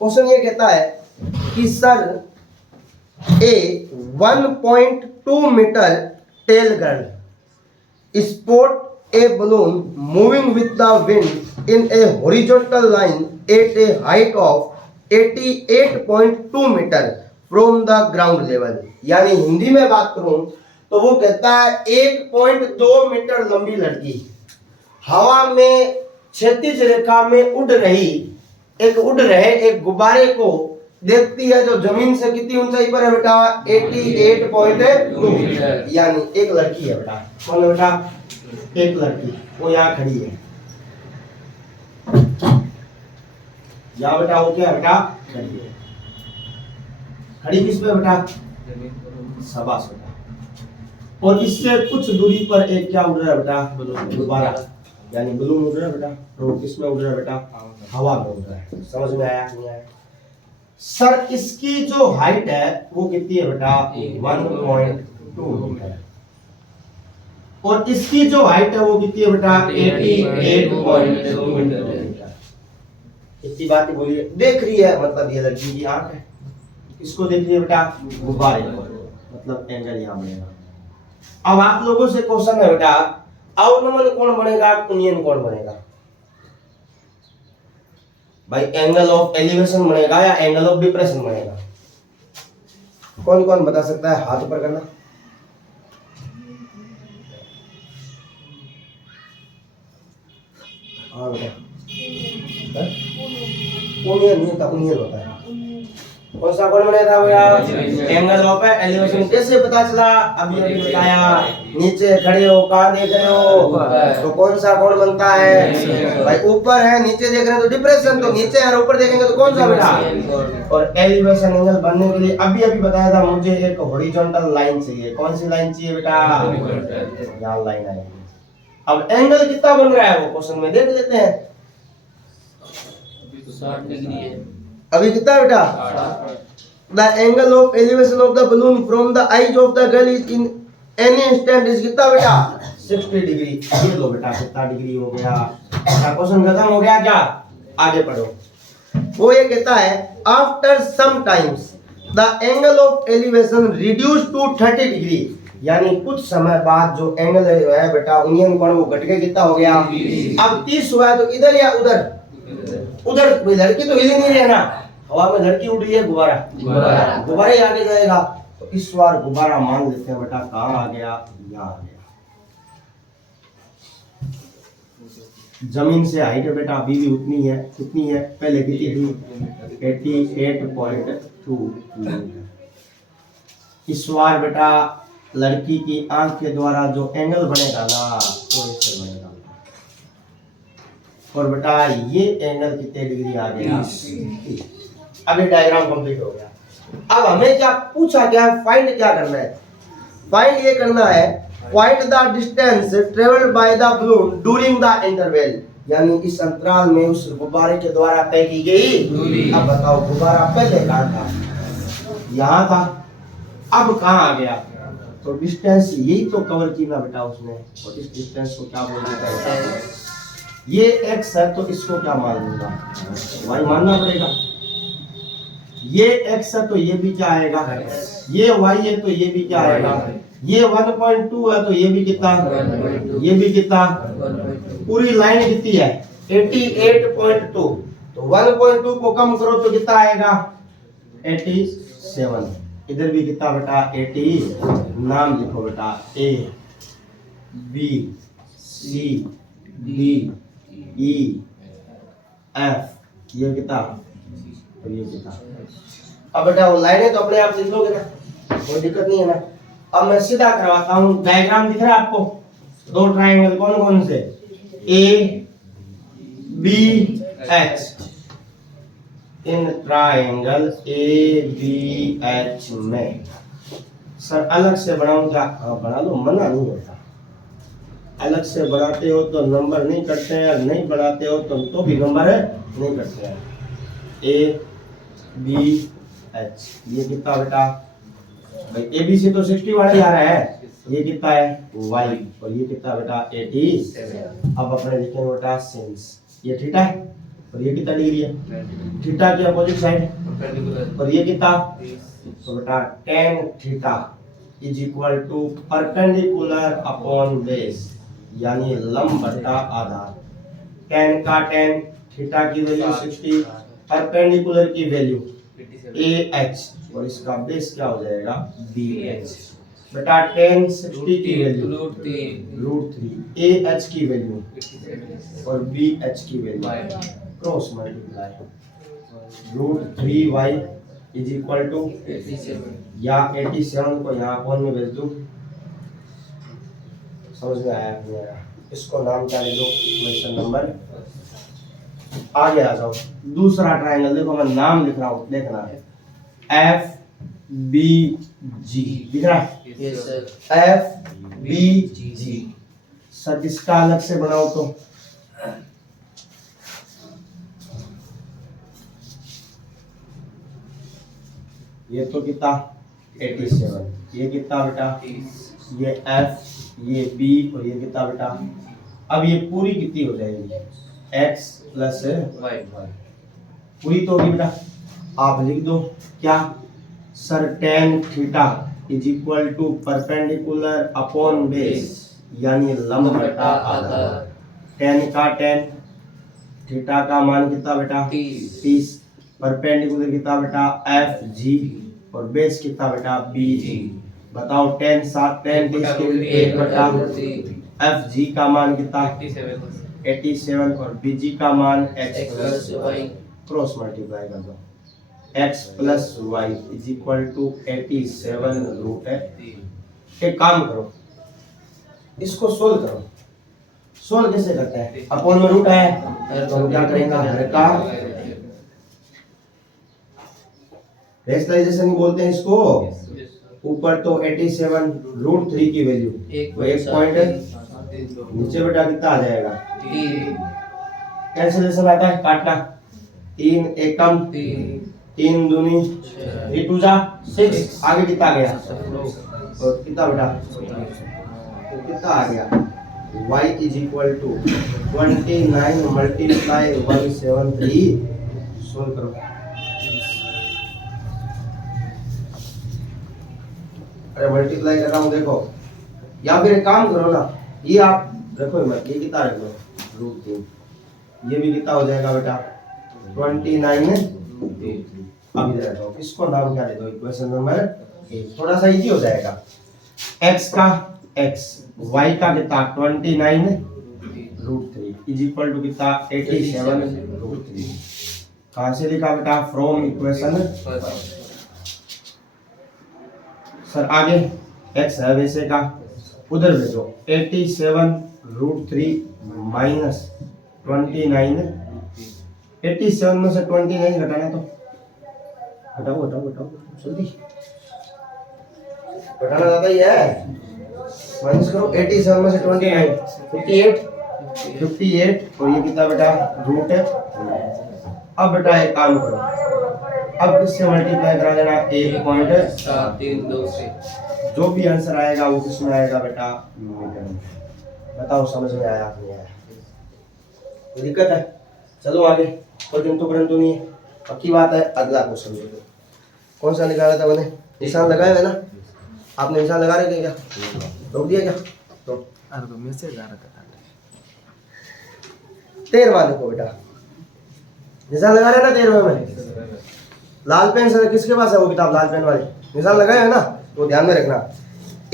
Question ये कहता है कि sir a 1.2 metre tall girl spot a balloon moving with the wind in a horizontal line at a height of 88.2 metre from the ground level। यानी हिंदी में बात करूं तो वो कहता है 1.2 मीटर लंबी लड़की हवा में क्षैतिज रेखा में उड़ रहे एक गुब्बारे को देखती है जो जमीन से कितनी ऊंचाई पर है बेटा 88.2 मीटर। यानी एक लड़की है बेटा, कौन है बेटा? एक लड़की, वो यहाँ खड़ी है। यहाँ बेटा वो क्या बेटा? खड़ी है। खड़ी किस पे बेटा? शाबाश बेटा। और इससे कुछ दूरी पर एक क्या उड़ रहा है बेटा? गुब्बारा, यानी बलून उड़ रहा है बेटा। तो किस में उड़ रहा है बेटा? हवा में उड़ रहा है। समझ में आया नहीं आया? सर इसकी जो हाइट है वो कितनी है बेटा? 1.2 मीटर। और इसकी जो हाइट है वो कितनी है बेटा? 88.2 मीटर। इतनी बात ही बोलिए। देख रही है मतलब ये लड़की की आंख है। इसको देख रही है बेटा? गुब्बारे को, मतलब एंगल यहाँ बनेगा। अब आप लोगों से क्वेश्चन है बेटा, अवनमन कौन बनेगा, कुनियन कौन बनेगा? भाई एंगल ऑफ एलिवेशन बनेगा या एंगल ऑफ डिप्रेशन बनेगा? कौन कौन बता सकता है? हाथ ऊपर करना। हाँ बेटा, कुनियन नहीं होता, कुनियन होता है। कौन सा कौन बनेगा भैया? Angle of elevation. कैसे पता चला? अभी बताया। नीचे खड़े हो, कहाँ देख रहे हो? तो कौन सा कौन बनता है? भाई ऊपर है, नीचे देख रहे हैं तो डिप्रेशन। तो नीचे और ऊपर देखेंगे तो कौन सा बेटा? और एलिवेशन एंगल बनने के लिए अभी बताया था मुझे एक हॉरिजॉन्टल लाइन चाहिए। कौन सी लाइन चाहिए बेटा? यहाँ लाइन आएगी। अब एंगल कितना बन रहा है वो क्वेश्चन में देख लेते हैं। अभी तो 60 डिग्री है। अभी कितना बेटा? The angle of elevation of the balloon from the eyes of the girl is in any instant is कितना बेटा? 60 डिग्री। ये लो बेटा कितना डिग्री हो गया। क्वेश्चन खत्म हो गया क्या? आगे पढ़ो। वो ये कहता है after some times the angle of elevation reduced to 30 degree. यानी कुछ समय बाद जो एंगल है बेटा उन्नीन कोण वो घट के कितना हो गया? अब 30 हुआ है तो इधर या उधर? उधर। लड़की तो हिल नहीं रही है ना, हवा में लड़की उड़ रही है, गुब्बारे आगे जाएगा। तो इस बार गुब्बारा मान लेते हैं बेटा कहाँ आ गया? यहाँ आ गया। जमीन से हाइट है बेटा अभी भी उतनी है, कितनी है? पहले कितनी थी? 88.2 मीटर। इस बार बेटा लड़की की आंख के द्वारा जो एंगल बनेगा ना वो इससे बनेगा। और बेटा ये एंगल कितने डिग्री आ गया? अभी डायग्राम कंप्लीट हो गया। अब हमें क्या पूछा, क्या फाइंड क्या करना है? फाइंड ये करना है find the distance travelled by the balloon during the interval. यानी इस अंतराल में उस गुब्बारे के द्वारा तय की गई दूरी। अब बताओ गुब्बारा पहले कहाँ था? यहाँ था। अब कहाँ आ गया? तो डिस्टेंस यही तो कवर की ना बेटा उसने। और इस डिस्टेंस को क्या बोल देता है? ये x है तो इसको क्या मान लूंगा? y मानना पड़ेगा। ये x है तो ये भी क्या आएगा? ये y है तो ये भी क्या आएगा? ये 1.2 है तो ये भी कितना? ये भी कितना? पूरी लाइन कितनी है? 88.2। तो 1.2 को कम करो तो कितना आएगा? 87। इधर भी कितना बेटा? 80। नाम लिखो बेटा A B C D E F। ये कितना? और ये कितना? अब बेटा वो लाइनें तो अपने आप लिख लोगे ना, कोई दिक्कत नहीं है ना। अब मैं सीधा करवाता हूँ। डायग्राम दिख रहा है आपको? दो ट्रायंगल कौन कौन से? A B H। In triangle A B H में सर अलग से बनाऊं क्या? हाँ बना लो, मना नहीं होता। अलग से बनाते हो तो नंबर नहीं कटते हैं, नहीं बनाते हो तो भी नंबर नहीं कटते हैं। A B H। ये कितना बेटा? भाई A B C तो 60 वाले आ रहा है। ये कितना है? Y। और ये कितना बेटा? 87। अब अपने लिखेंगे बेटा सिंस ये थीटा है और ये कितना डिग्री है, थीटा की अपोजिट साइड, और ये कितना, तो बेटा tan theta is equal to perpendicular upon base, यानी लंब बटा आधार। tan का tan, थीटा की वैल्यू 60, परपेंडिकुलर की वैल्यू AH, और इसका बेस क्या हो जाएगा BH। बेटा tan 60 की वैल्यू √3, AH की वैल्यू और BH की value cross multiply, √3y is equal to, या 87 को यहाँ अपॉन में भेज दूं, समझ में आया नहीं आया? इसको नाम क्या ले दो, क्वेश्चन नंबर, आगे आ जाओ। दूसरा ट्रायंगल देखो, मैं नाम लिख रहा हूँ, देखना है FBG, दिख रहा है FBG। सर इसका अलग से बनाओ तो ये तो कितना 87, ये कितना बेटा, ये F, ये B, और ये कितना बेटा, अब ये पूरी कितनी हो जाएगी x प्लस y, पूरी तो होगी बेटा। आप लिख दो क्या, sir tan theta is equal to perpendicular upon base, यानी लंब बटा आधार। tan का tan, थीटा का मान कितना बेटा 30, परपेंडिकुलर कितना बेटा FG, और बेस कितना बेटा BG। बताओ tan 30 के 1 बटा FG का मान कितना 87, और BG का मान x plus y, cross multiply कर दो, x plus y is equal to 87 root है। एक काम करो, इसको सोल्व करो। सोल्व कैसे करते हैं, अपॉन में रूट है तो हम क्या करेंगे, हर का रेशनलाइजेशन बोलते हैं इसको। ऊपर तो 87 √3 की वैल्यू, वो एक पॉइंट है, नीचे बेटा कितना आ जाएगा, कैंसिलेशन आता है, काटना, 3 एकम 3 दूनी 3 2 जा 6, आगे कितना गया, और कितना बेटा, तो कितना आ गया, y is equal to 29 multiply 173। Solve करो, अरे मल्टीप्लाई कर रहा हूँ देखो, या फिर एक काम करो ना, ये आप रखो मत, ये कितना रख लो √3, ये भी कितना हो जाएगा बेटा 29। अब इधर रखो, इसको नाम क्या दे दो, इक्वेशन नंबर 1, थोड़ा सा इजी हो जाएगा। x का x, y का कितना 29 √3 इज इक्वल टू कितना 87 √3। कहाँ से लिखा बेटा, फ्रॉम इक्वेशन। सर आगे x है वैसे का, उधर भेजो 87 √3 माइनस 29, 87 में से 29 घटाना, तो घटाओ घटाओ घटाओ जल्दी, घटाना ज़्यादा ही है, माइनस करो 87 में से 29 58, और ये कितना बेटा रूट है। अब बेटा एक काम करो, अब इससे मल्टीप्लाई करा देना 1.732 से, जो भी आंसर आएगा वो किसमें आएगा बेटा मीटर में। बताओ समझ में आया नहीं आया, कोई दिक्कत है? चलो आगे, कोई किंतु परंतु नहीं है, पक्की बात है। अगला क्वेश्चन देखो, कौन सा निकाला था मैंने, निशान लगाया है ना, आपने निशान लगा रखे क्या, रोक दिया क्या, तो मैसेज आ रहा था 13वां देखो बेटा, निशान लगा रहे ना 13वें में, लाल पेन से किसके पास है वो किताब, लाल पेन वाली, निशान लगाए है ना, तो ध्यान में रखना।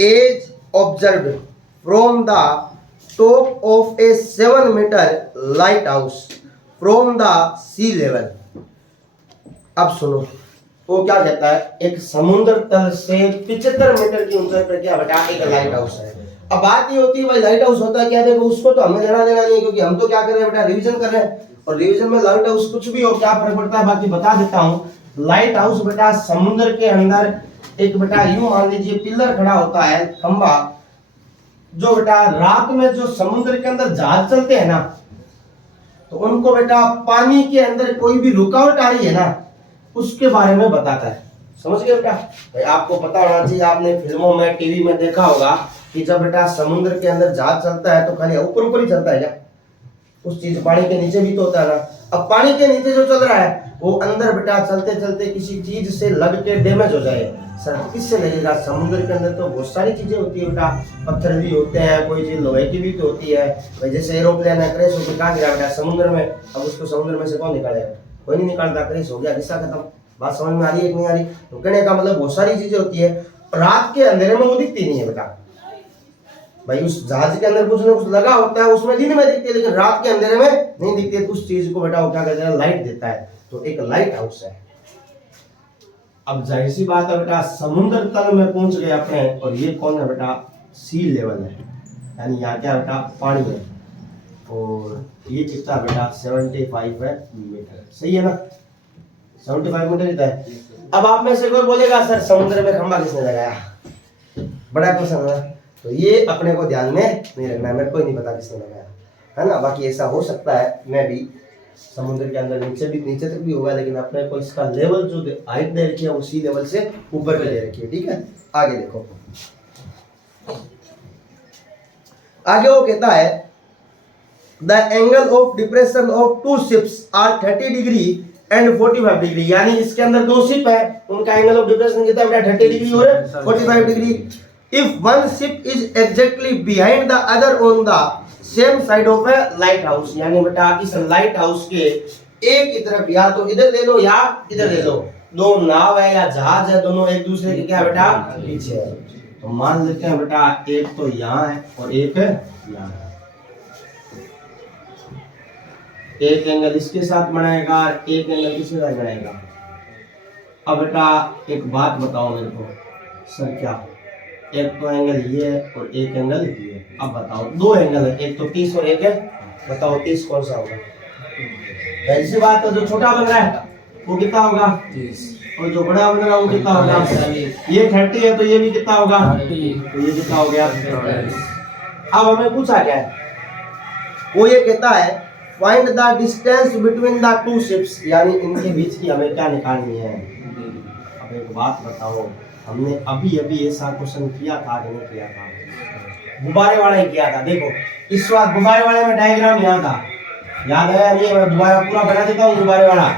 As observed from the top of a 7 metre lighthouse from the sea level. अब सुनो, वो क्या कहता है, एक समुद्र तल से 75 मीटर की ऊंचाई पर क्या बेटा एक लाइट हाउस है। अब बात ये होती है भाई लाइट हाउस होता है क्या, देखो उसको तो हमें लेना देना नहीं है, क्योंकि हम तो क्या कर रहे हैं बेटा रिवीजन कर रहे हैं, और रिवीजन में लाइट हाउस कुछ भी हो क्या फर्क पड़ता है। बाकी बता देता हूँ, लाइट हाउस बेटा समुद्र के अंदर एक बेटा यूं मान लीजिए पिलर खड़ा होता है, खंबा, जो बेटा रात में जो समुद्र के अंदर जहाज चलते हैं ना, तो उनको बेटा पानी के अंदर कोई भी रुकावट आ रही है ना, उसके बारे में बताता है। समझ गए बेटा, भाई आपको पता होना चाहिए, आपने फिल्मों में टीवी में देखा होगा कि जब बेटा समुद्र के अंदर जहाज चलता है तो खाली ऊपर ऊपर ही चलता है क्या, उस चीज पानी के नीचे भी तो होता है ना। अब पानी के नीचे जो चल रहा है वो अंदर बेटा चलते चलते किसी चीज से लग के डैमेज हो जाए, सर किससे लगेगा? समुद्र के अंदर तो बहुत सारी चीजें होती है बेटा, पत्थर भी होते हैं, कोई चीज लोहे की भी तो होती है भाई। जैसे एरोप्लेन है, क्रैश होकर कहाँ गिरा बेटा? समुद्र में। अब उसको समुद्र में से कौन निकालेगा? कोई नहीं निकालता, क्रैश हो गया, किस्सा खत्म। बात समझ में आ रही है कि नहीं आ रही? तो कहने का मतलब बहुत सारी चीजें होती है, रात के अंधेरे में वो दिखती नहीं है बेटा भाई। उस जहाज के अंदर कुछ ना कुछ लगा होता है, उसमें दिन में दिखती है, लेकिन रात के अंधेरे में नहीं दिखती है। तो उस चीज को बेटा वो क्या कहते हैं? लाइट देता है। तो एक लाइट हाउस है। अब जाहिर सी बात है बेटा, समुद्र तल में पहुंच गए अपने, और ये कौन है बेटा? सी लेवल है, यानी यहाँ क्या बेटा? पानी है। और ये कितना बेटा? 75 है मीटर, सही है ना? 75 मीटर इतना है। अब आप में से कोई बोलेगा सर समुद्र में खंबा किसने लगाया? बड़ा क्वेश्चन है। तो ये अपने को ध्यान में नहीं रखना है, मेरे को ही नहीं पता किसने लगाया, है ना। बाकी ऐसा हो सकता है मैं भी समुद्र के अंदर नीचे तक भी होगा, लेकिन अपने को इसका लेवल जो हाइट दे रखी है वो सी लेवल से ऊपर पे दे रखी है, ठीक है। आगे देखो, आगे वो कहता है the angle of depression of two ships are 30 degree and 45 degree, यानी इसके अंदर दो शिप है, उनका एंगल ऑफ डिप्रेशन कितना बेटा? 30 डिग्री और 45 degree. If one ship is exactly behind the other on the same side of A light house, यानी बेटा इस लाइट हाउस के एक की तरफ या तो इधर ले लो या इधर ले लो, दो नाव है या जहाज है, दोनों एक दूसरे के क्या बेटा? पीछे है। तो मान लेते हैं बेटा एक तो यहाँ है और एक यहाँ है। एक एंगल इसके साथ बनाएगा, एक एंगल किसके साथ बनाएगा? अब बेटा एक बात बताओ मेरे को, सर क्या? एक तो एंगल ये है और एक एंगल ये है। अब बताओ दो एंगल है, एक तो 30 और एक है, बताओ 30 कौन सा होगा? ऐसी बात है, जो छोटा बन रहा है वो कितना होगा? 30, और जो बड़ा बन रहा है वो कितना होगा? ये 30 है तो ये भी कितना होगा? 30, तो ये कितना हो गया? 40। अब हमें पूछा क्या है? वो ये कहता है find the distance between the two ships, यानी इनके बीच की हमें क्या निकालनी है। अब एक बात बताओ, हमने अभी अभी ऐसा क्वेश्चन किया था कि नहीं किया था? गुब्बारे वाला ही किया था। देखो इस बार गुब्बारे वाले में डायग्राम यहाँ था, याद है? नहीं, मैं दोबारा पूरा बना देता हूँ गुब्बारे वाला।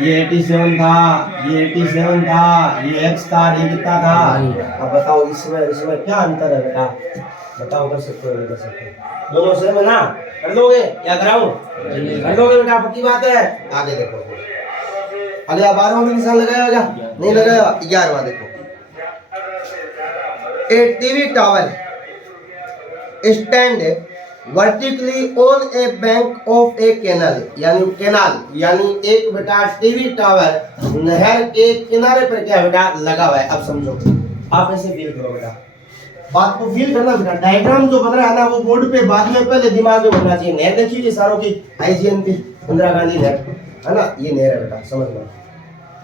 ये 87 था, ये 87 था, ये x था, ये कितना था? अब बताओ इसमें क्या अंतर है बेटा? बताओ, कर सकते हो नहीं कर सकते? दोनों सेम है ना? कर दोगे या कराऊं? कर दोगे बेटा, पक्की बात है। आगे देखो, अरे 12वां भी निशान लगाया होगा? नहीं लगाया। 11वां देखो, a TV tower stand vertically on a bank of a canal, यानी एक बेटा टीवी टावर नहर के किनारे पर क्या बेटा लगा हुआ है। अब समझो, आप ऐसे फील करो बेटा, बात को फील करना बेटा। डायग्राम जो बन रहा है ना वो बोर्ड पे बाद में पहले दिमाग में बनना चाहिए। नहर देखी थी सारों की, आईजीएन की, इंदिरा गांधी नहर, है ना? ये नहर है बेटा, समझना।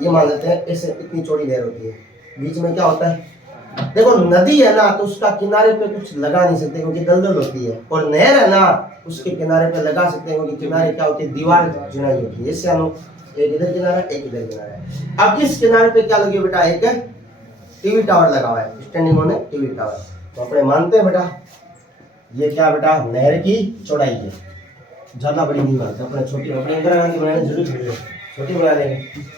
ये मान लेते हैं ऐसे इतनी चौड़ी नहर होती है, बीच में क्या होता है? देखो नदी है ना तो उसका किनारे पे कुछ लगा नहीं सकते क्योंकि दलदल होती है, और नहर है ना उसके किनारे पे लगा सकते हैं क्योंकि किनारे क्या होती है? दीवार चुनाई होती है। इससे हम एक इधर किनारा एक इधर किनारा है। अब इस किनारे पे क्या लगी बेटा? एक टीवी टावर लगा हुआ है, स्टैंडिंग ऑन टीवी टावर। तो अपने मानते हैं बेटा ये क्या बेटा? नहर की चौड़ाई है, ज्यादा बड़ी नहीं मानते अपने, छोटी अपने इंदिरा गांधी बनाने जरूर छोटी बना लेंगे।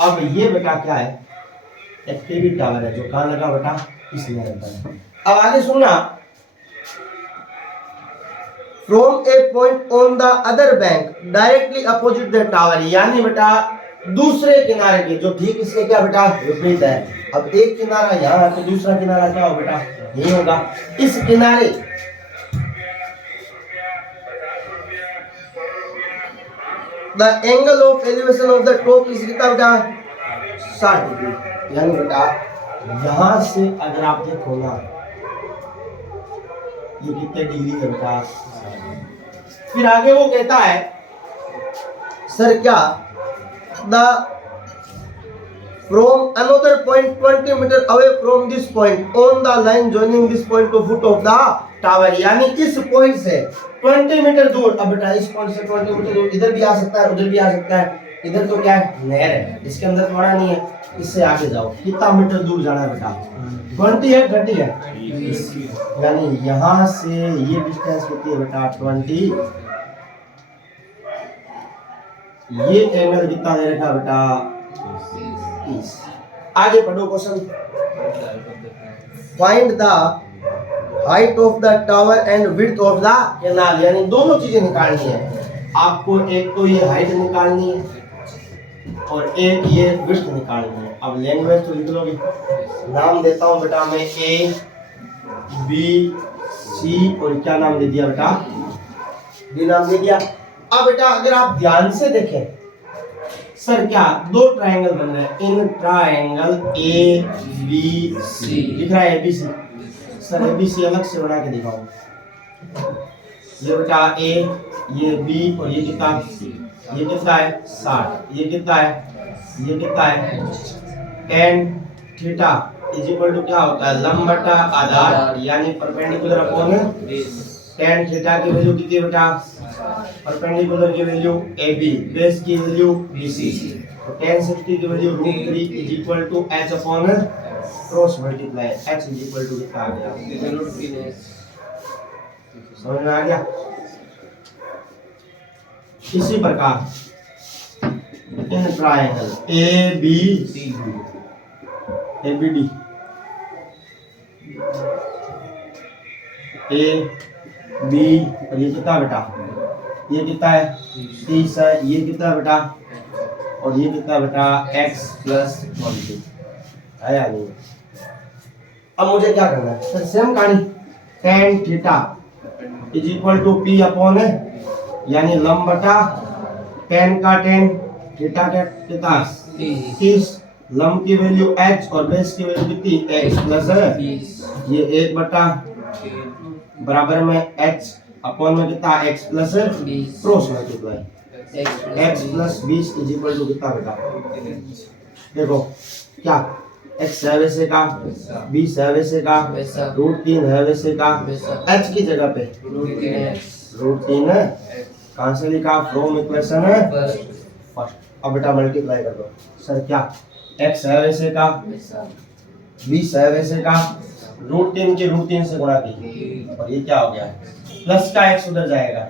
अब ये बेटा क्या है? एक टीवी टावर है जो कहाँ लगा बेटा? इस नहर पर। अब आगे सुनना, from A point on the other bank directly opposite the tower, यानी बेटा दूसरे किनारे के जो ठीक इसके क्या बेटा? विपरीत है। अब एक किनारा यहाँ है तो दूसरा किनारा क्या हो बेटा? यही होगा। इस किनारे the angle of elevation of the top is कितना बेटा? 60 डिग्री, यानी बेटा यहां से अगर आप देखो ना ये कितने डिग्री है बेटा? फिर आगे वो कहता है सर क्या? The from another point 20 metre away from this point on the line joining this point to foot of the tower, यानी इस पॉइंट से 20 मीटर दूर। अब बेटा इस पॉइंट से 20 मीटर दूर इधर भी आ सकता है, उधर भी आ सकता है। इधर तो क्या है, नहर है, इसके अंदर थोड़ा नहीं है, इससे आगे जाओ, कितना मीटर दूर जाना है बेटा, 20 है, 30 है, यानी यहाँ से ये डिस्टेंस कितनी है बेटा, 20। ये एंगल कितना दे रखा बेटा, 30। आगे पढ़ो question, find the height of the tower and width of the canal, यानी दोनों चीजें निकालनी है आपको, एक तो ये हाइट निकालनी है और एक ये विड्थ निकालनी है। अब लैंग्वेज तो लिख लोगे, नाम देता हूं बेटा मैं, ए बी सी, और क्या नाम दे दिया बेटा, डी नाम दे दिया। अब बेटा अगर आप ध्यान से देखें, सर क्या दो ट्रायंगल बन रहे हैं, इन ट्रायंगल ए बी सी लिख रहा है, A B C, sir A B C अलग से बना के दिखाओ, ये बेटा ए, ये बी और ये कितना, ये कितना है 60, ये कितना है, ये कितना है tan theta is equal to क्या होता है, लंब बटा आधार, यानी परपेंडिकुलर अपॉन tan थीटा की वैल्यू कितनी है बेटा, परपेंडिकुलर की वैल्यू AB, बेस की वैल्यू BC, तो tan 60 की value √3 is equal to h upon cross multiply h is equal to कितना आ गया, समझ में आ गया। इसी प्रकार इन ट्रायंगल ABD, AB और ये कितना बेटा, ये कितना है 30 है, ये कितना बेटा, और ये कितना बेटा x प्लस 20 है या नहीं। अब मुझे क्या करना है सर, सेम कहानी, tan theta is equal to P upon है, यानी लंब बटा tan का tan, थीटा का कितना 30, लंब की वैल्यू h और बेस की वैल्यू कितनी x प्लस है, ये 1 बटा बराबर में h अपॉन में कितना x plus cross multiply x plus 20 is equal to कितना बेटा, देखो क्या x है वैसे का, 20 है वैसे का, √3 है वैसे का, h की जगह पे √3 है, कहां से लिखा, फ्रॉम इक्वेशन है फर्स्ट। अब बेटा मल्टीप्लाई कर दो, सर क्या x है वैसे का, 20 है वैसे का, √3 के √3 से गुणा की, और ये क्या हो गया, प्लस का x उधर जाएगा,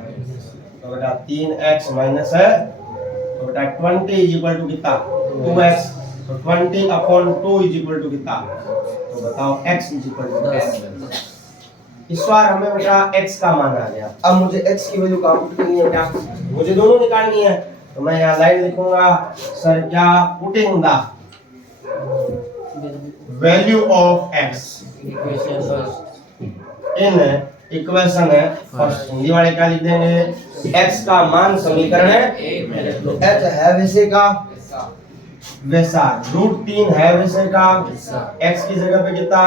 तो बेटा 3x माइनस है, तो बेटा 20 इज इक्वल टू कितना 2x, तो 20 अपॉन 2 इज इक्वल टू कितना, तो बताओ x इज इक्वल टू 10। इस बार हमें बेटा x का मान आ गया। अब मुझे x की वैल्यू काउंट करनी है बेटा, मुझे दोनों निकालनी है, तो मैं यहाँ लाइन लिखूंगा, सर क्या putting the value of x in equation है फर्स्ट, हिंदी वाले क्या लिख देंगे, x का मान समीकरण है, तो h है वैसे का वैसा, √3 है वैसे का, x की जगह पे कितना,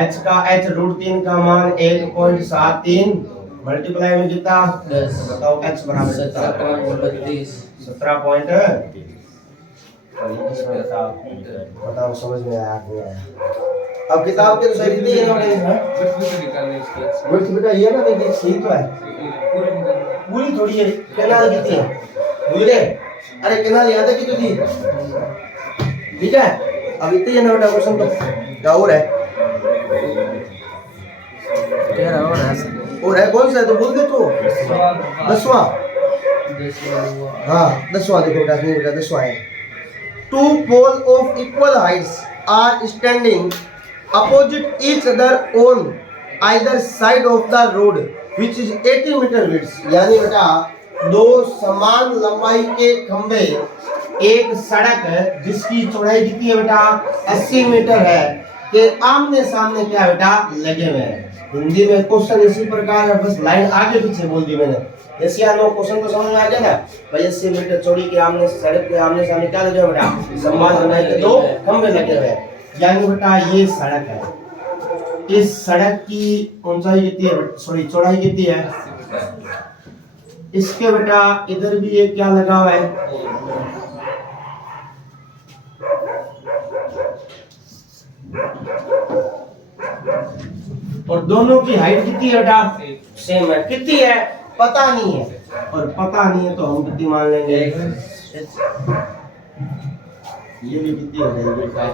h का h √3 का मान 1.73 मल्टीप्लाई में कितना, बताओ h बराबर कितना, 17 बताओ समझ में आया नहीं आया। अब किताब के अनुसार इतनी है वर्थ बेटा, ये ना देखिए सही तो है, पूरी थोड़ी है, कैनाल कितनी है भूल गए, अरे कैनाल याद है कि तो थी, ठीक है। अब इतनी है ना बेटा, क्वेश्चन तो क्या और है, और है कौन सा है, तो बोल दे तो 10वां, हाँ 10वां देखो बेटा, नहीं बेटा 10वां है, two poles of equal heights are standing opposite each other on either side of the road which is 80 meter width, यानी बेटा दो समान लंबाई के खंबे एक सड़क है जिसकी चौड़ाई कितनी है बेटा 80 मीटर है, के आमने सामने क्या बेटा लगे हुए हैं। हिंदी में क्वेश्चन इसी प्रकार है, बस लाइन आगे पीछे बोल दी मैंने, जैसे यानो क्वेश्चन तो समझ में आ गया ना भाई, 80 मीटर चौड़ी के आमने सड़क के आमने सामने क्या लगे हुए बेटा, समान लंबाई के दो खंबे लगे हुए हैं, यानी बेटा ये सड़क है, इस सड़क की ऊंचाई कितनी है, सॉरी चौड़ाई कितनी है, इसके बेटा इधर भी एक क्या लगा हुआ है, और दोनों की हाइट कितनी है बेटा, सेम है, कितनी है पता नहीं है, और पता नहीं है तो हम कितनी मान लेंगे, ये भी कितनी हो जाएगी बेटा।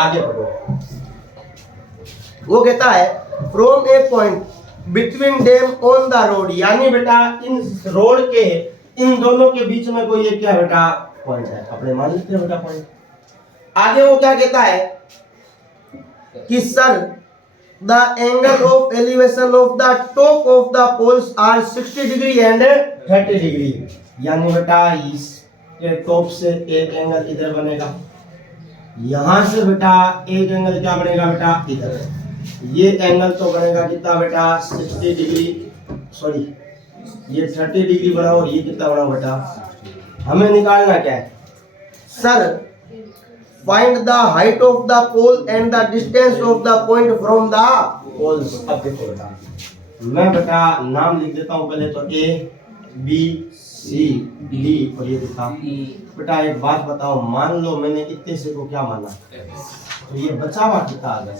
आगे बढ़ो, वो कहता है from A point between them on the road, यानी बेटा इन रोड के इन दोनों के बीच में कोई एक क्या बेटा पॉइंट है, अपने मान लेते हैं बेटा पॉइंट। आगे वो क्या कहता है कि sir the angle of elevation of the top of the poles are 60 degree and 30 degree, यानी बेटा इस के टॉप से एक एंगल इधर बनेगा, यहां से बेटा एक एंगल क्या बनेगा बेटा इधर, ये एंगल तो बनेगा कितना बेटा 60 डिग्री, सॉरी ये 30 डिग्री बना और ये कितना बना बेटा, हमें निकालना क्या है sir, find the height of the pole and the distance of the point from the poles. अब देखो बेटा मैं बेटा नाम लिख देता हूं पहले, तो ए बी सी डी और ये लिखा। बेटा एक बात बताओ, मान लो मैंने इतने से को क्या माना, तो ये बचा हुआ कितना आ गया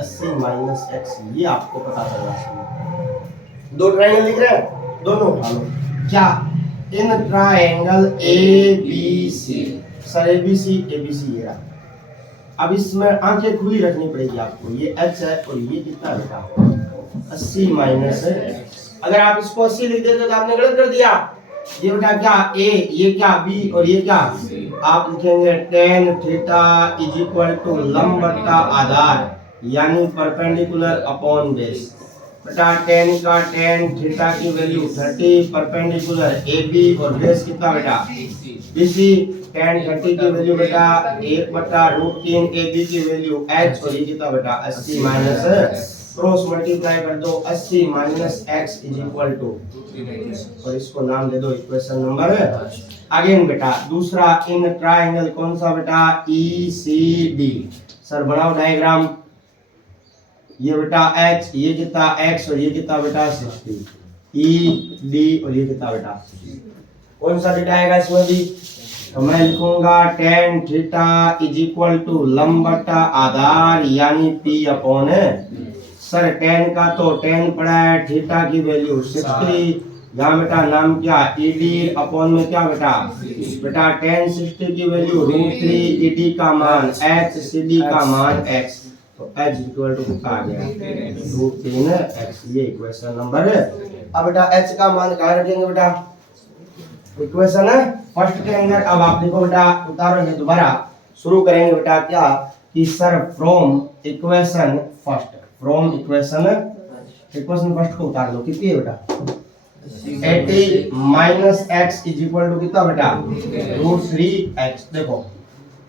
80 माइनस एक्स, ये आपको पता चलना। दो ट्रायंगल लिख रहे हैं, दोनों उठा लो, क्या in triangle A B C, sir A B C ये रहा। अब इसमें आंखें खुली रखनी पड़ेगी आपको, ये एच है और ये कितना बेटा 80 माइनस है। अगर आप इसको 80 लिख देते तो आपने गलत कर दिया, ये बेटा क्या ए, ये क्या बी और ये क्या, आप लिखेंगे tan theta is equal to लंब बटा आधार, यानी परपेंडिकुलर अपॉन बेस। बेटा tan का tan थीटा की वैल्यू 30, परपेंडिकुलर AB और बेस कितना बेटा BC, tan 30 की वैल्यू बेटा 1/√3 AB की वैल्यू h और ये कितना बेटा 80 माइनस, क्रॉस मल्टीप्लाई कर दो 80 minus x is equal to, और इसको नाम दे दो इक्वेशन नंबर। आगे बेटा दूसरा इन ट्रायंगल कौन सा बेटा ECD, सर बनाओ डायग्राम, ये बेटा h, ये कितना x और ये कितना बेटा 60, ED और ये कितना बेटा, कौन सा डेटा आएगा इसमें भी, तो मैं लिखूंगा tan theta is equal to लंब बटा आधार यानी P अपॉन सर tan का तो tan पड़ा है, थीटा की वैल्यू 60, यहाँ बेटा नाम क्या ED अपॉन में क्या बेटा बेटा tan 60 की वैल्यू √3 ED का मान h, CD का मान x, तो h इक्वल टू कितना आ गया √3x, ये इक्वेशन नंबर है। अब बेटा h का मान कहाँ रखेंगे बेटा, इक्वेशन है फर्स्ट के अंदर। अब आप देखो बेटा उतारोगे, दोबारा शुरू करेंगे बेटा क्या कि sir from equation first, from equation first को उतार दो, कितनी है बेटा 80 minus x is equal to कितना बेटा √3x। देखो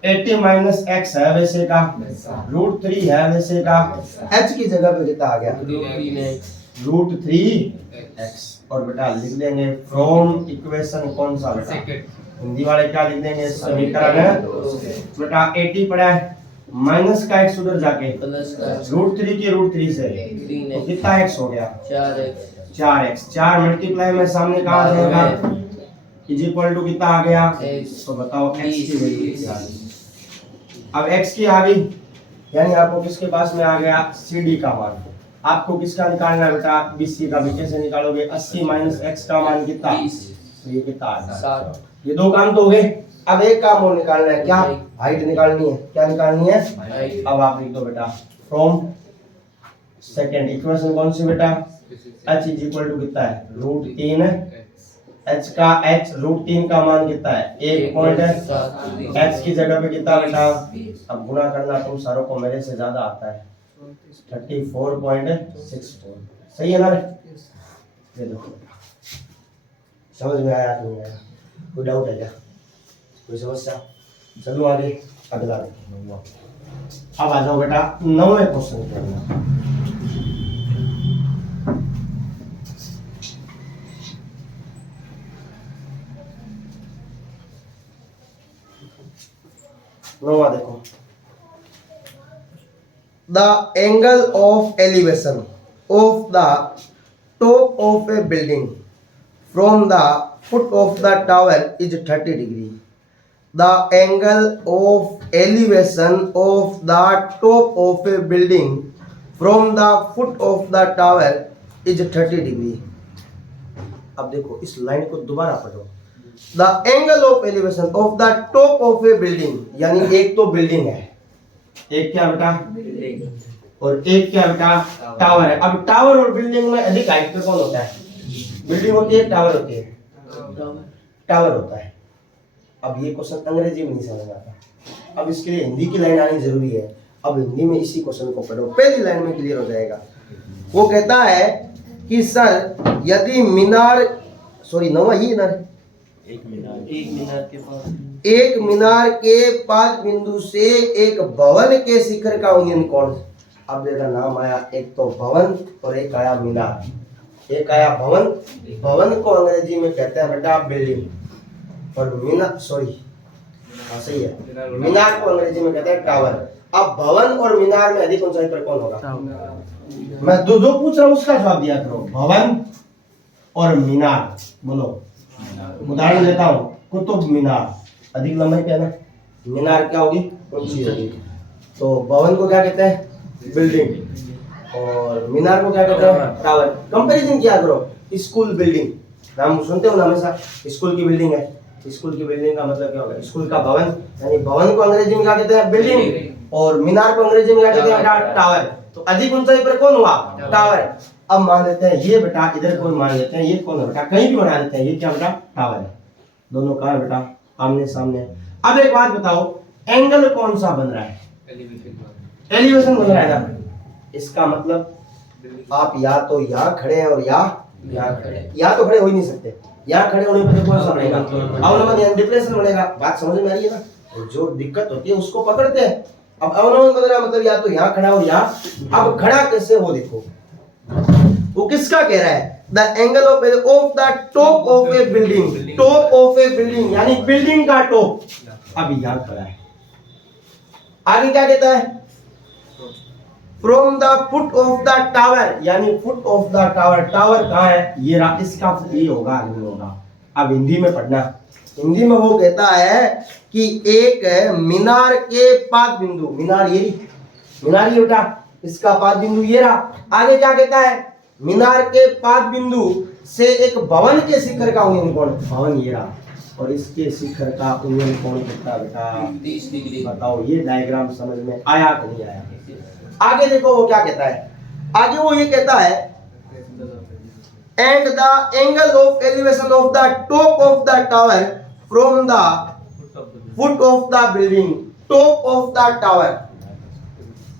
80 माइनस एक्स है वैसे का, √3 है वैसे का, h की जगह पे कितना आ गया √3x, और बेटा लिख देंगे फ्रॉम इक्वेशन कौन सा बेटा, हिंदी वाले क्या लिख देंगे समीकरण है बेटा 80 पड़ा है, माइनस का x उधर जाके √3 की √3 से तो कितना x हो गया 4x, 4 मल्टीप्लाई में सामने कहाँ जाएगा इज इक्वल टू कितना आ गया, तो बताओ x की वैल्यू क्या आ गई। अब x की आ गई, यानी आपको किसके पास में आ गया CD का मान, आपको किसका निकालना है बेटा BC का, भी कैसे निकालोगे 80 माइनस x का मान कितना, तो ये कितना आ गया, ये दो काम तो हो गए। अब एक काम और निकालना है, क्या हाइट निकालनी है, क्या निकालनी है, अब आप लिख दो बेटा फ्रॉम सेकंड इक्वेशन कौन सी बेटा h इज इक्वल टू कितना है √3, h का h √3 का मान कितना है 1 पॉइंट है, x की जगह पे कितना बेटा, अब गुणा करना तुम सारों को मेरे से ज्यादा आता है 34.64, सही है ना रे, ये देखो समझ में आया नहीं आया, कोई डाउट है क्या, कोई समस्या, चलो आगे अगला देखो। अब आ जाओ बेटा 9वें क्वेश्चन पे, नौवां देखो, the angle of elevation of the top of a building from the foot of the tower is 30 degree. The angle of elevation of the top of a building from the foot of the tower is 30 degree. अब देखो इस line को दोबारा पढ़ो। The angle of elevation of the top of a building, यानी एक तो building है, एक क्या बेटा और एक क्या बेटा टावर है। अब टावर और बिल्डिंग में अधिक हाइट पे कौन होता है? बिल्डिंग होती है, टावर होती है? टावर होता है। अब ये क्वेश्चन अंग्रेजी में नहीं समझ में आता, अब इसके लिए हिंदी की लाइन आनी जरूरी है। अब हिंदी में इसी क्वेश्चन को पढ़ो, पहली लाइन में क्लियर हो जाएगा। वो कहता है कि सर यदि मीनार, सॉरी नवा ही इधर, एक मीनार के पाद बिंदु से एक भवन के शिखर का यूनियन कोण, अब देखा नाम आया, एक तो भवन और एक आया मीनार, एक आया भवन। भवन को अंग्रेजी में कहते हैं बेटा बिल्डिंग, और मीनार, सॉरी हाँ सही है, मीनार को अंग्रेजी में कहते हैं टावर। अब भवन और मीनार में अधिक ऊंचाई पर कौन होगा? मैं जो पूछ रहा हूँ उसका जवाब दिया करो। भवन और मीनार, बोलो। उदाहरण लेता हूँ, कुतुब मीनार अधिक लंबाई पे है ना, मीनार क्या होगी? ऊंची होगी। तो भवन को क्या कहते हैं? बिल्डिंग, और मीनार को क्या कहते हैं? टावर। कंपैरिजन किया करो। स्कूल बिल्डिंग, नाम सुनते हो ना हमेशा, स्कूल की बिल्डिंग है, स्कूल की बिल्डिंग का मतलब क्या होगा? स्कूल का भवन, यानी भवन को अंग्रेजी में क्या कहते हैं? बिल्डिंग, और मीनार को अंग्रेजी में क्या कहते हैं? टावर। तो अधिक ऊंचाई पर कौन हुआ? टावर। अब मान लेते हैं ये बेटा, इधर कोई मान लेते हैं ये कौन है बेटा? कहीं भी बना लेते हैं, ये क्या बेटा? टावर है। दोनों कहाँ है बेटा? आमने सामने। अब एक बात बताओ, एंगल कौन सा बन रहा है? एलिवेशन बन रहा है ना। इसका मतलब आप या तो यहाँ खड़े हैं और यहाँ खड़े, यहाँ तो खड़े हो ही नहीं सकते। यहाँ खड़े होने पर कौन सा बनेगा? अवनमन यानी डिप्रेशन बनेगा। बात समझ में आ रही है ना? जो दिक्कत होती है उसको पकड़ते हैं। अब अवनमन बन रहा मतलब या तो यहाँ खड़ा और यहाँ। अब खड़ा कैसे, वो देखो, वो किसका कह रहा है? The angle of the top of a building, top of a building यानी बिल्डिंग का टॉप। अब यहाँ खड़ा है, आगे क्या कहता है? From the foot of the tower, यानी foot of the tower. Tower कहाँ है? ये रहा, इसका ये होगा, नहीं होगा। अब हिंदी में पढ़ना, हिंदी में वो कहता है कि एक मीनार के पाद बिंदु, मीनार ये, मीनार ये बेटा, इसका पाद बिंदु ये रहा। आगे क्या कहता है? मीनार के पाद बिंदु से एक भवन के शिखर का यूनियन कोण, भवन ये रहा, और इसके शिखर का यूनियन कोण कितना बेटा? 30 डिग्री। बताओ ये डायग्राम समझ में आया कि नहीं आया? आगे देखो वो क्या कहता है। आगे वो ये कहता है, and the angle of elevation of the top of the tower from the foot of the building, top of the tower,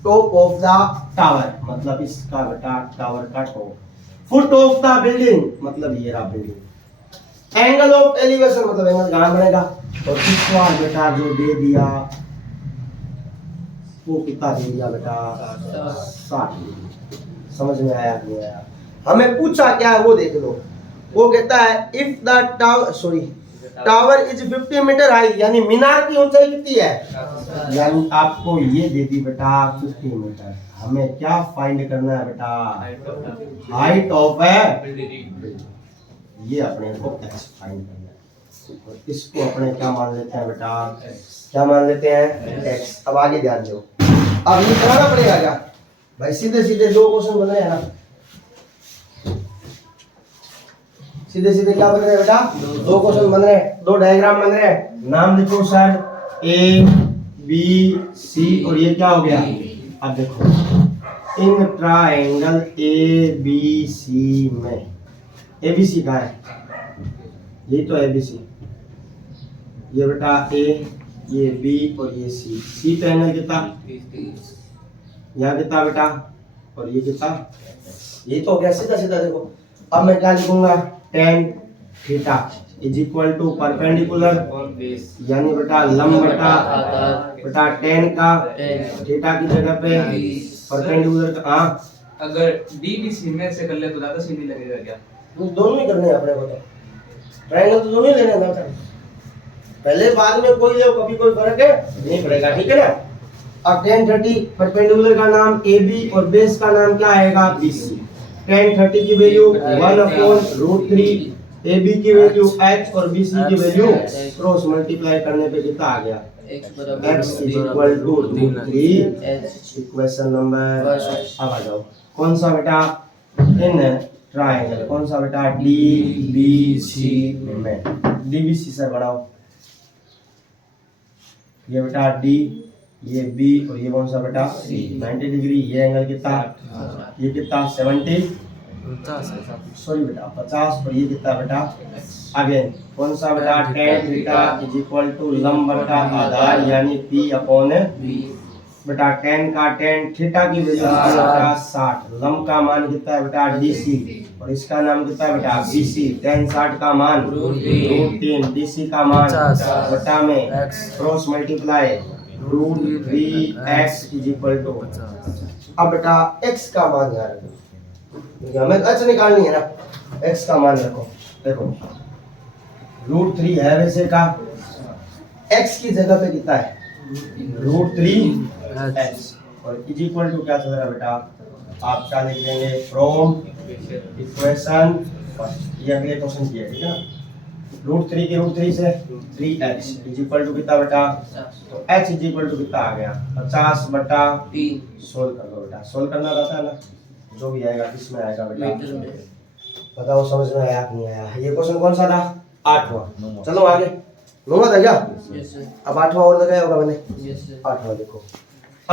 top of the tower मतलब इसका बेटा टावर का top, foot of the building मतलब ये रहा building, angle of elevation मतलब angle कहां बनेगा? तो इसका बेटा जो दे दिया वो कितना दे दिया बेटा? 60। समझ में आया नहीं आया? हमें पूछा क्या है वो देख लो। वो कहता है if the tower, sorry, tower is 50 metre high, यानी मीनार की ऊंचाई कितनी है? यानी आपको ये दे दी बेटा 50 मीटर। हमें क्या फाइंड करना है बेटा? हाइट ऑफ है, ये अपने को x फाइंड करना है, और इसको अपने क्या मान लेते हैं बेटा? क्या मान लेते हैं? x। अब आगे ध्यान दो, अब ये कराना पड़ेगा क्या भाई? सीधे सीधे दो क्वेश्चन बन रहे हैं ना, सीधे सीधे क्या बन रहे हैं बेटा? दो क्वेश्चन बन रहे हैं, दो डायग्राम बन रहे हैं। नाम लिखो सर, ए बी सी, और ये क्या हो गया? अब देखो, इन ट्रायंगल ए बी सी में, ए बी सी कहाँ है? ये तो ए बी सी, ये बेटा ए, ये बी और ये सी। सी तो एंगल कितना? यहाँ कितना बेटा? और ये कितना? ये तो हो गया सीधा सीधा। देखो अब मैं क्या लिखूंगा? tan theta is equal to perpendicular, यानी बेटा लंब बेटा tan का थीटा की जगह पे परपेंडिकुलर का। हाँ, अगर डी बी सी में से कर ले तो ज्यादा सीधी लगेगा क्या? दोनों ही करने हैं अपने को, तो ट्रायंगल तो दोनों ही लेने हैं। पहले बाद में कोई ले, कभी कोई फर्क है नहीं पड़ेगा, ठीक है ना? अब tan 30 परपेंडिकुलर का नाम AB और बेस का नाम क्या आएगा? BC। tan 30 की वैल्यू 1/√3, AB की वैल्यू h और BC की वैल्यू क्रॉस मल्टीप्लाई करने पे कितना आ गया? x is equal to √3। Equation number, अब आ जाओ, कौन सा बेटा? इन ट्रायंगल कौन सा बेटा डी बी सी में डी बी सी से बढ़ाओ ये बेटा डी ये बी और ये कौन सा बेटा सी 90 डिग्री ये एंगल कितना ये कितना 70 सॉरी बेटा 50 और ये कितना बेटा अगेन कौन सा बेटा tan theta is equal to लंब बटा आधार यानी p अपॉन बेटा tan का tan थीटा की वैल्यू बेटा 60 लंब का मान कितना है बेटा dc और इसका नाम कितना है बेटा bc tan 60 का मान √3 dc का मान बटा में cross multiply √3x is equal to अब बेटा x का मान यार रखो हमें h निकालनी है ना x का मान रखो देखो √3 है वैसे का x की जगह पे कितना है √3x और इज इक्वल टू क्या चल रहा है बेटा आप क्या लिख लेंगे फ्रॉम इक्वेशन ये अगले क्वेश्चन की है ठीक है ना √3 के √3 से 3x इज इक्वल टू कितना बेटा तो x इज इक्वल टू कितना आ गया 50 बटा 3 सोल्व कर दो बेटा सोल्व करना रहता है ना जो भी आएगा किसमें आएगा बेटा बताओ समझ में आया नहीं आया ये क्वेश्चन कौन सा था 8वां चलो आगे 9वां था क्या अब 8वां और लगाया होगा मैंने 8वां देखो